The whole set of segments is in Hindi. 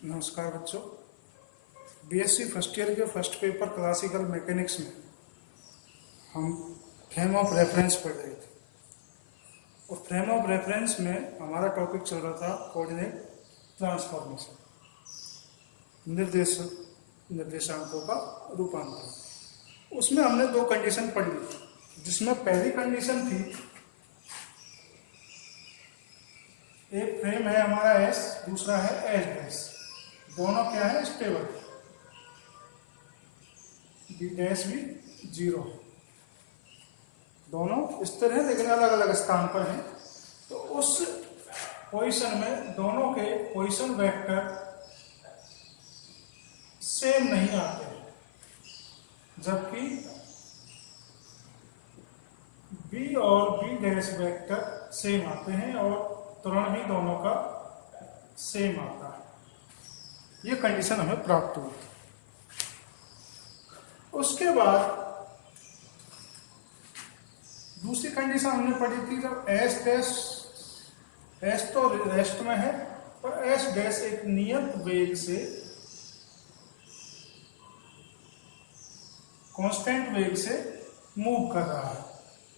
नमस्कार बच्चों। बीएससी फर्स्ट ईयर के फर्स्ट पेपर क्लासिकल मैकेनिक्स में हम फ्रेम ऑफ रेफरेंस पढ़ रहे थे और फ्रेम ऑफ रेफरेंस में हमारा टॉपिक चल रहा था कोऑर्डिनेट ट्रांसफॉर्मेशन, निर्देशांकों का रूपांतरण। उसमें हमने दो कंडीशन पढ़ी, जिसमें पहली कंडीशन थी एक फ्रेम है हमारा एस, दूसरा है एच डैश, दोनों क्या है स्टेबल, बी डैश भी 0, दोनों स्थिर हैं लेकिन अलग अलग स्थान पर हैं। तो उस पोजीशन में दोनों के पोजीशन वेक्टर सेम नहीं आते हैं, जबकि बी और बी डैश वेक्टर सेम आते हैं और त्वरण भी दोनों का सेम आता है। ये कंडीशन हमें प्राप्त हुई। उसके बाद दूसरी कंडीशन हमने पढ़ी थी, जब एस डैश, एस तो रेस्ट में है और एस डैश एक नियत वेग से, कांस्टेंट वेग से मूव कर रहा है।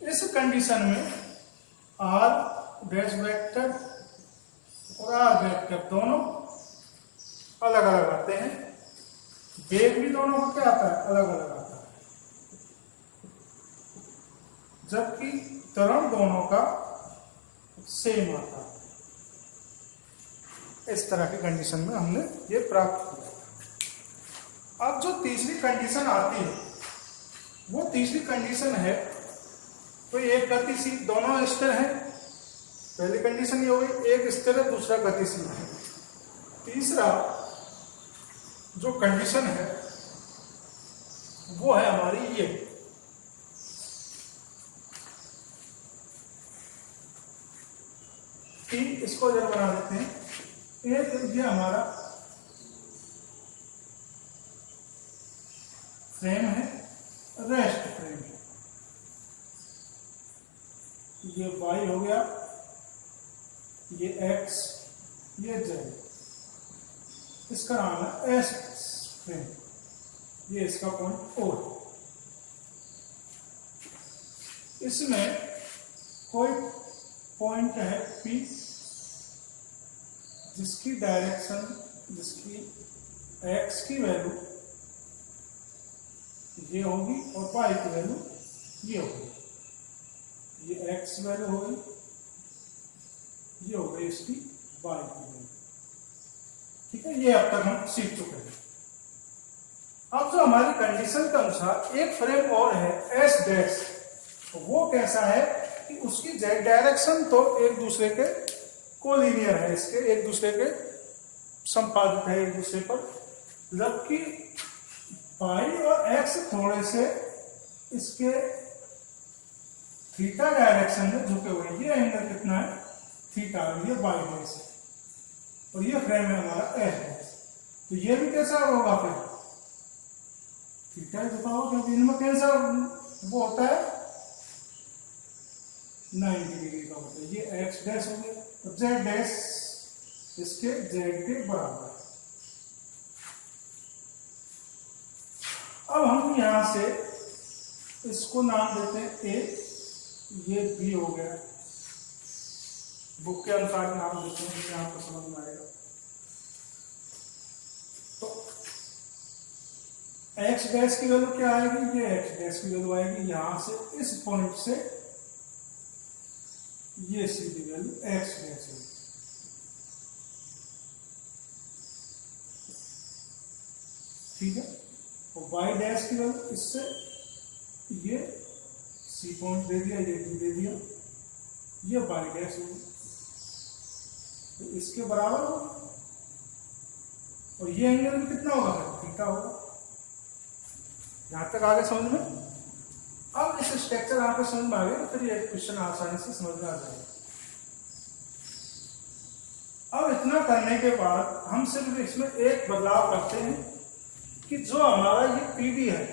इस कंडीशन में आर डैश वेक्टर और आर वेक्टर दोनों अलग अलग आते हैं, वेग भी दोनों को क्या आता है, अलग अलग आता है, जबकि त्वरण दोनों का सेम आता है। इस तरह की कंडीशन में हमने ये प्राप्त किया। अब जो तीसरी कंडीशन आती है, वो तीसरी कंडीशन है कोई एक गतिशील, दोनों स्थिर है। पहली कंडीशन ये हो गई, एक स्थिर है दूसरा गतिशील है। तीसरा जो कंडीशन है वो है हमारी ये, इसको जब बना देते हैं, एक ये हमारा फ्रेम है, रेस्ट फ्रेम है, ये y हो गया, ये x, ये z, इसका नाम है एस फ्रेम, ये इसका पॉइंट O है। इसमें कोई पॉइंट है P, जिसकी डायरेक्शन, जिसकी x की वैल्यू ये होगी और y की वैल्यू ये होगी। ये x वैल्यू होगी, ये हो गई इसकी y की वैल्यू। ठीक है, ये अब तक हम सीख चुके हैं। अब जो हमारी कंडीशन के अनुसार एक फ्रेम और है एस डैश, वो कैसा है कि उसकी जेड डायरेक्शन तो एक दूसरे के कोलिनियर है, इसके एक दूसरे के संपादित है एक दूसरे पर, जबकि y और x थोड़े से इसके थीटा डायरेक्शन में झुके हुए। ये एंगल कितना है, थीटा, ये y डैश है और ये फ्रेम है हमारा एस डैश। तो ये भी कैसा होगा, फिर थीटा झुका होगा, क्योंकि इनमें कैसा वो होता है 90 डिग्री का होता है। ये एक्स डैश हो गया और जेड डैश इसके जेड के बराबर है। अब हम यहां से इसको नाम देते हैं ए, ये बी हो गया, बुक के अनुसार नाम देते हैं, यहां पर समझ में आएगा। तो एक्स डैश की वैल्यू क्या आएगी, ये एक्स डैश की वैल्यू आएगी, यहां से इस पॉइंट से ये सीधी वैल्यू एक्स डैश होगी। ठीक है, और वाई डैश की वैल्यू इससे ये सी पॉइंट दे दिया, ये भी दे दिया, ये वाई डैश होगी, तो इसके बराबर हो, और ये एंगल भी कितना होगा, थीटा होगा। यहां तक आगे समझ में। अब इस स्ट्रक्चर आपको समझ में आ गया, तो फिर ये क्वेश्चन आसानी से समझ में आ जाएगा। अब इतना करने के बाद हम सिर्फ इसमें एक बदलाव करते हैं कि जो हमारा ये पीडी है,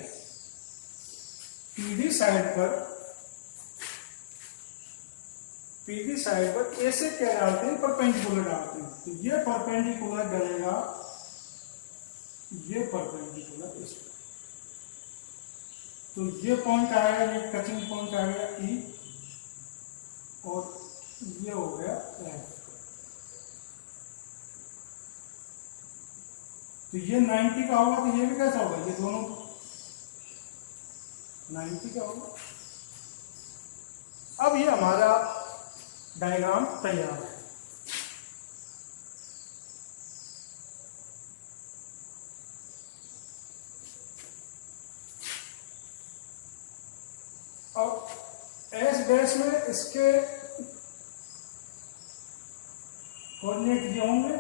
पीडी साइड पर ऐसे क्या डालते हैं, परपेंडिकुलर डालते हैं। तो ये परपेंडिकुलर डलेगा ये परपेंडिकुलर इस पे। तो ये पॉइंट आएगा, ये टचिंग पॉइंट आ गया ई, और ये हो गया एफ। तो ये 90 का होगा, तो ये भी कैसा होगा, ये दोनों 90 का होगा। अब ये हमारा डायग्राम तैयार है। अब एस डैश में इसके कोऑर्डिनेट ये होंगे,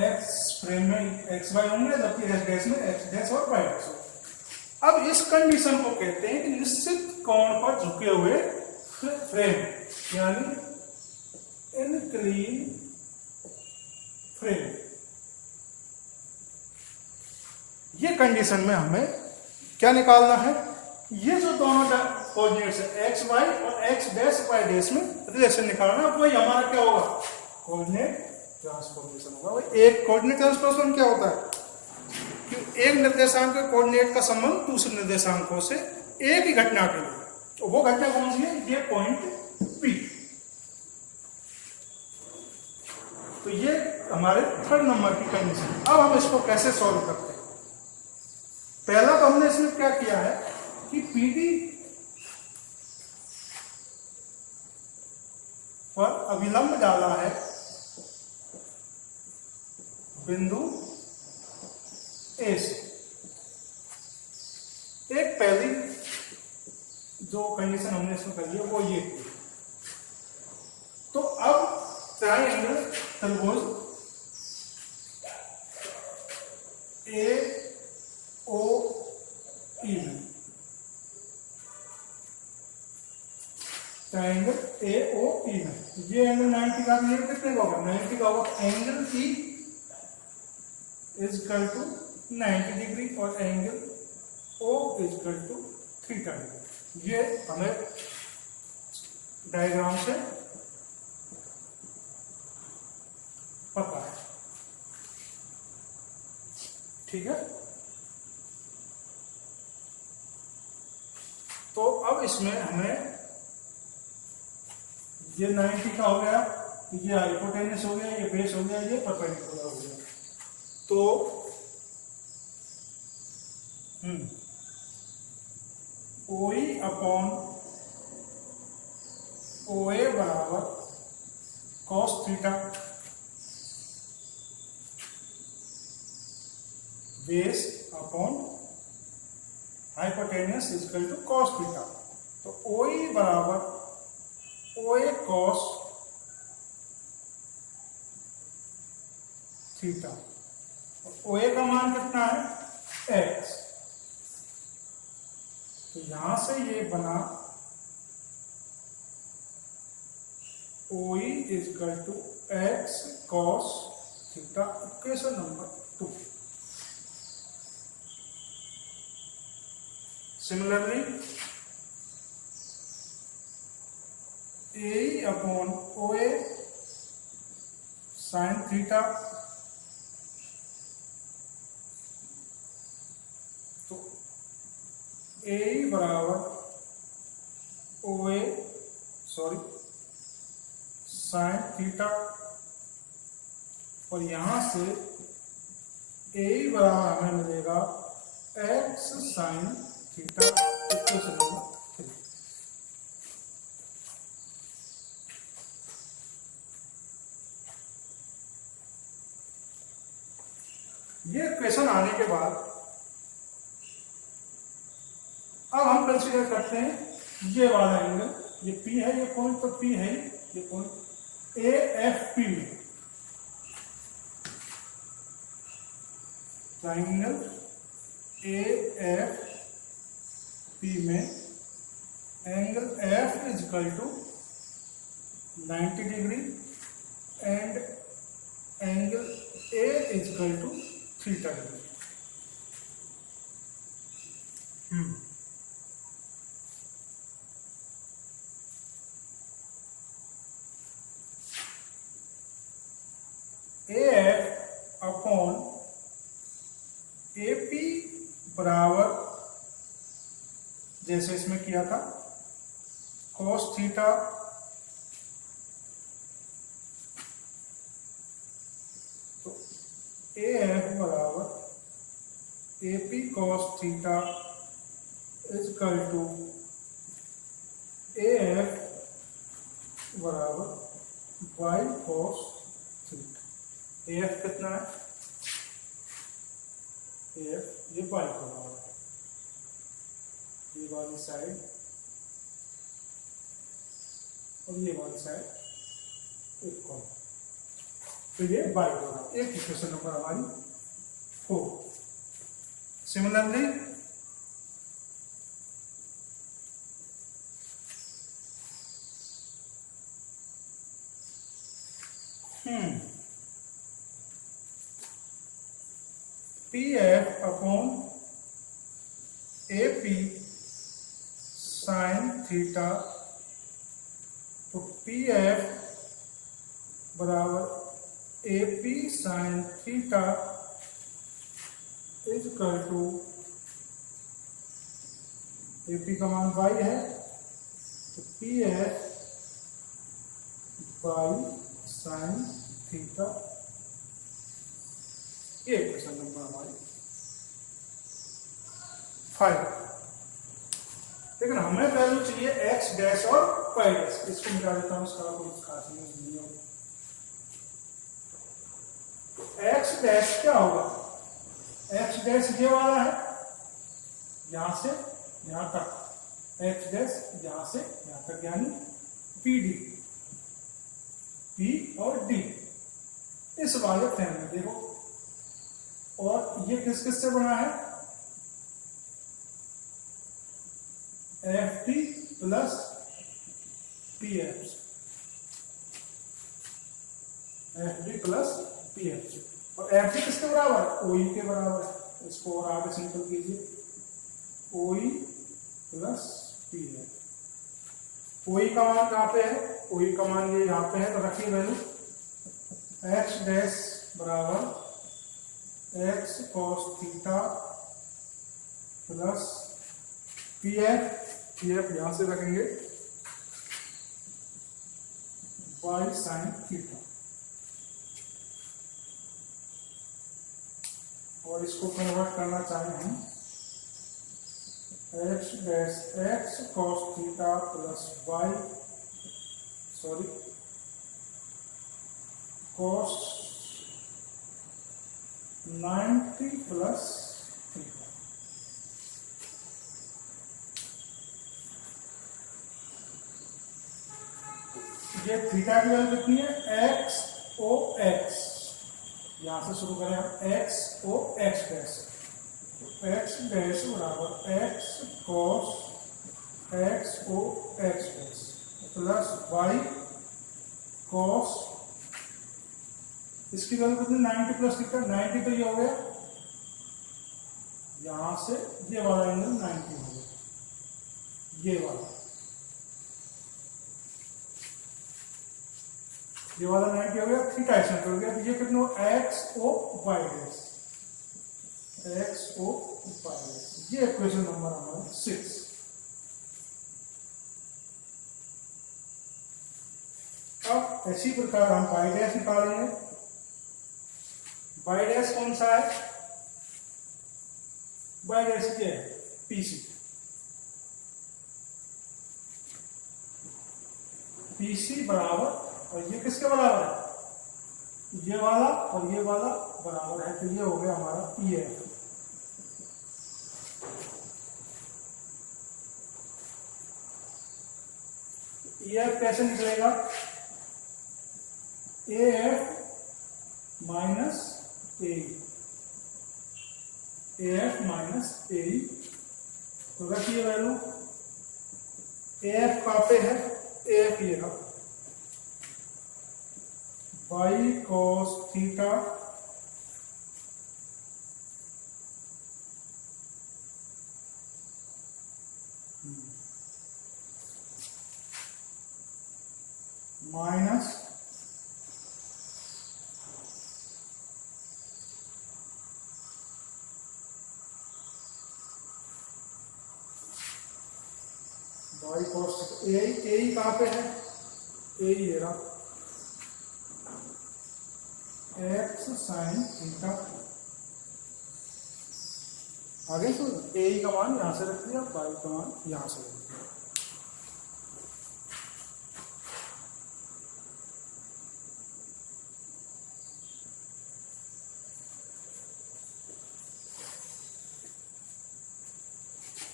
एक्स फ्रेम में एक्स वाई होंगे, जबकि एस डैश में एक्स डैश और वाई डैश होंगे। अब इस कंडीशन को कहते हैं कि निश्चित कोण पर झुके हुए फ्रेम, यानी इनक्लीन फ्रेम। ये कंडीशन में हमें क्या निकालना है, ये जो दोनों कोऑर्डिनेट्स है एक्स वाई और एक्स डैश वाई डैश में रिलेशन निकालना, वही हमारा क्या होगा, कोऑर्डिनेट ट्रांसफॉर्मेशन होगा। एक कोऑर्डिनेट ट्रांसफॉर्मेशन क्या होता है कि एक निर्देशांक के कोऑर्डिनेट का संबंध दूसरे निर्देशांकों से एक ही घटना के लिए, तो वो घटना कौन सी है, ये पॉइंट पी। तो ये हमारे थर्ड नंबर की कंडीशन। अब हम इसको कैसे सॉल्व करते हैं। पहला तो हमने इसमें क्या किया है कि पीडी पर अविलंब डाला है बिंदु ए से। एक पहली जो कंडीशन हमने इसमें करी है वो ये। तो अब ट्राइंगल त्रिभुज ए ओ ई में, ट्राइंगल ए ओ ई में ये एंगल 90 का, ये कितने का होगा, 90 का होगा। Angle E is equal to 90 degree और angle O is equal to theta degree. ये हमें डायग्राम से पता है, ठीक है। तो अब इसमें हमें ये 90 का हो गया, ये हाइपोटेनस हो गया, ये बेस हो गया, ये परपेंडिकुलर हो गया। तो OE अपॉन OA बराबर cos theta, base upon hypotenuse is equal to cos theta. तो OE बराबर OA कॉस थीटा, OA का मान कितना है, x। तो यहां से ये बना OE is equal to x cos theta, equation number 2। Similarly AE upon OA sine theta, तो AE बराबर OA साइन थीटा, और यहां से AE बराबर हमें मिलेगा x sine theta, equation number 3। ये इक्वेशन आने के बाद अब हम कंसीडर करते हैं ये वाला एंगल, ये P है, ये पॉइंट तो P है, ये पॉइंट AFP में, ट्राइंगल AFP में angle F is equal to 90 degree and angle A is equal to theta degree. किया था, cos थीटा तो AF बराबर AP cos theta is equal to AF बराबर Y cos थीटा। AF कितना है? AF ये Y को बराबर है, ये वाली साइड और ये वाली साइड एक कॉम, तो ये Y को बराबर। एक इक्वेशन नंबर हमारी 4। Similarly PF upon AP sine theta, तो PF बराबर AP sine theta is equal to, AP का मान y है तो PF y साइन थीटा, ये क्वेश्चन नंबर हमारी 5। लेकिन हमें वैल्यू चाहिए x डैश और y डैश, इसको मिटा देता हूं, इसका कोई खास नहीं होगा। x डैश क्या होगा? x डैश ये वाला है, यहां से यहां तक, x डैश यहां से यहां तक, यानी PD, P और D इस वाले फ्रेम में देखो। और ये किस किस से बना है? FD plus PF, FD plus PF। और FD किसके बराबर है? OE के बराबर है। इसको और आगे सिंपल कीजिए, OE प्लस PF। OE का मान कहाँ पे है? OE का मान ये यहाँ पे है, तो रखिए वैल्यू x डैश बराबर x cos theta plus PF यहां से रखेंगे y साइन थीटा, और इसको कन्वर्ट करना चाहें हम x dash x cos theta plus y, sorry cos 90 plus theta. ये थीटा की वैल्यू कितनी है? XOX, यहां से शुरू करें हम, XOX डैश, x डैश बराबर x cos XOX dash plus y cos, इसकी वैल्यू कितनी? 90 प्लस थीटा, 90 तो ये हो गया, यहां से ये वाला एंगल 90 हो गया, ये वाला 90 हो गया, थीटा इसमें हो गया, तो ये कितना? XOY dash, XOY dash. ये इक्वेशन नंबर हमारा 6। अब इसी प्रकार हम y डैश निकालेंगे। y डैश कौन सा है? y डैश क्या है? PC, PC बराबर, और ये किसके बराबर है? ये वाला और ये वाला बराबर है, तो ये हो गया हमारा EF। EF कैसे निकलेगा? AF minus AE, AF minus AE, तो रखिए वैल्यू, AF कहां पे है? AF ये रहा, y cos theta minus y cos theta, A E कहाँ पे है, ए ही रहा, एक्स साइन थीटा। आगे तो ए का मान यहां से रख दिया, वाई का मान यहां से रख दिया।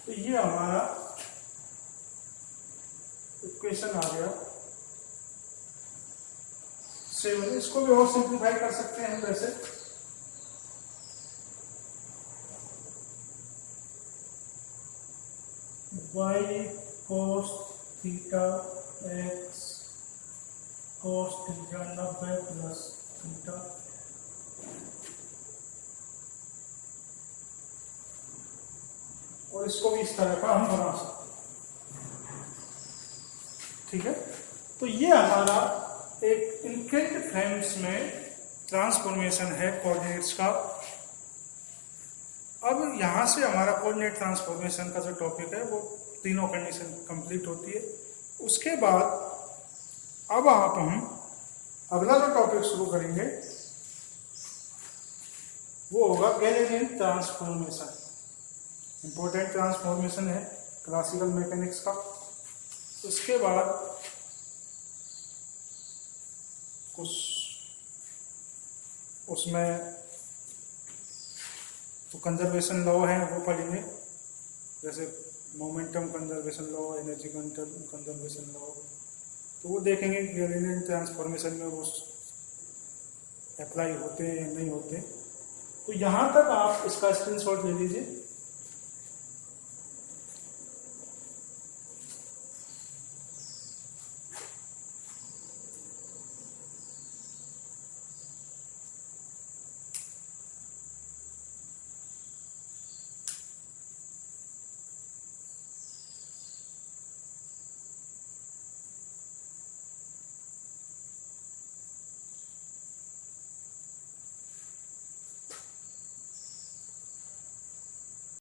तो ये हमारा इक्वेशन आ गया 7। इसको भी और सिंप्लीफाई कर सकते हैं वैसे, Y cos theta X cos theta 90 plus theta, और इसको भी इस तरह का हम बना सकते हैं। ठीक है, तो ये हमारा एक इनकेट फ्रेम्स में ट्रांसफॉर्मेशन है कोऑर्डिनेट्स का। अब यहां से हमारा कोऑर्डिनेट ट्रांसफॉर्मेशन का जो टॉपिक है वो तीनों कंडीशन कंप्लीट होती है। उसके बाद अब आप हम अगला जो टॉपिक शुरू करेंगे वो होगा गैलेलियन ट्रांसफॉर्मेशन। इंपॉर्टेंट ट्रांसफॉर्मेशन है क्लासिकल मैकेनिक्स का। उसके बाद कुछ उसमें तो कंजर्वेशन लॉ है वो पढ़ेंगे, जैसे momentum conservation law, energy conservation law, तो वो देखेंगे कि गैलेलियन ट्रांसफॉर्मेशन में वो अप्लाई होते हैं या नहीं होते। तो यहाँ तक आप इसका स्क्रीनशॉट ले लीजिए।